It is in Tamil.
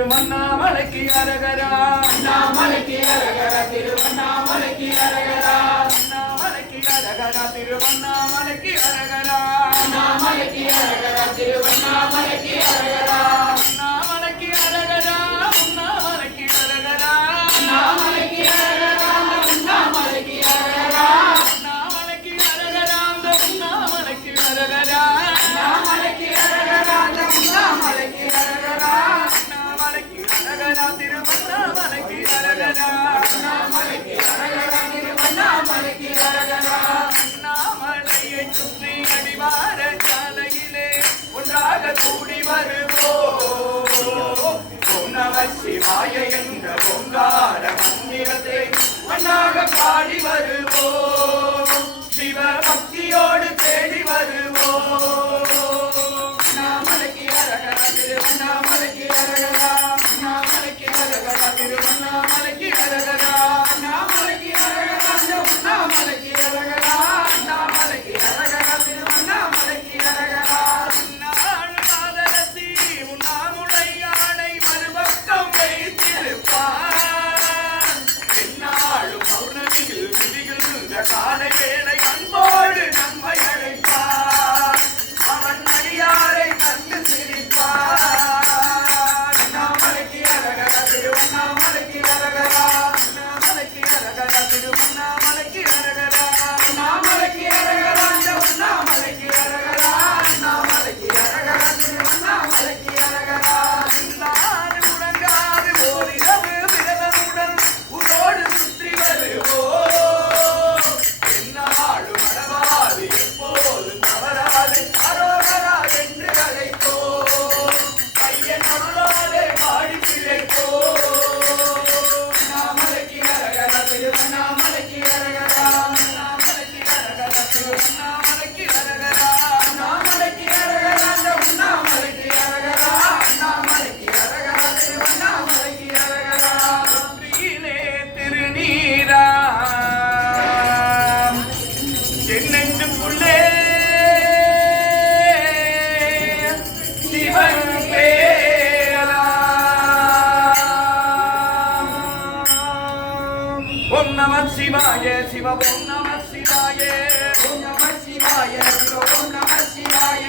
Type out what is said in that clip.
திருவண்ணாமலைக்கு அரகரா அண்ணாமலைக்கு அரகரா திருவண்ணாமலைக்கு அரகரா அண்ணாமலைக்கு அரகரா திருவண்ணாமலைக்கு அரகரா அண்ணாமலைக்கு அரகரா திருவண்ணாமலைக்கு அரகரா அண்ணாமலைக்கு அரகரா உண்ணாமலைக்கு அரகரா அண்ணாமலைக்கு அரகரா உண்ணாமலைக்கு அரகரா அண்ணாமலைக்கு அரகரா உண்ணாமலைக்கு அரகரா அண்ணாமலைக்கு அரகரா உண்ணாமலைக்கு அரகரா அண்ணாமலைக்கு அரகரா திருவண்ணாமலைக்கு அரகரா அண்ணாமலைக்கு அரகரா திருவண்ணாமலைக்கு அரகரா அண்ணாமலையை சுற்றி அடிவார சாலையிலே ஒன்றாக கூடி வருவோம் நம சிவாய என்ற ஓங்கார மந்திரத்தை ஒன்றாக பாடி வருவோம் சிவ பக்தியோடு தேடி வருவோம் அண்ணாமலைக்கு அரகரா திருவண்ணாமலைக்கு அரகரா அண்ணாமலைக்கு அரகரா திருவண்ணாமலைக்கு அரகரா அண்ணாமலைக்கு அரகரா உண்ணாமலைக்கு அரகரா அண்ணாமலைக்கு அரகரா திருவண்ணாமலைக்கு அரகரா நாள் மாதரசி உண்ணாமுலையானை மறுபக்கம் வைத்திருப்பான் என்னாலும் பௌர்ணமியில் விதிகின்ற காலை வேளை அன்போடு நம்மை அழைப்பான் அவன் அடியாரை கண்டு சிரிப்பான் அண்ணாமலைக்கு அரகரா திருவண்ணாமலைக்கு அரகரா அண்ணாமலைக்கு அரகரா திருவண்ணாமலைக்கு அரகரா அண்ணாமலைக்கு அரகரா உண்ணாமலைக்கு அரகரா அண்ணாமலைக்கு அரகரா திருவண்ணாமலைக்கு அரகரா இல்லாது முடங்காது ஓரிரவு விரதமுடன் உதோடு சுற்றி வருவோம் என்னாலும் நடவாது எப்போது தவறாது அரோகரா என்று அழைப்போம் பையன் அருளாலே பாடி பிழைப்போம் அண்ணாமலைக்கு அரகரா திருவண்ணாமலைக்கு அரகரா அண்ணாமலைக்கு அரகரா திருவண்ணாமலைக்கு அரகரா அண்ணாமலைக்கு அரகரா உண்ணாமலைக்கு அரகரா அண்ணாமலைக்கு அரகரா திருவண்ணாமலைக்கு அரகரா வெற்றியிலே திருநீரா என்னென்றுக்குள்ளே சிவன் பேரா ஓம் நம சிவாய சிவ ஓம் நம சிவாய ஓம் நம சிவாய சிவ ஓம் நம சிவாய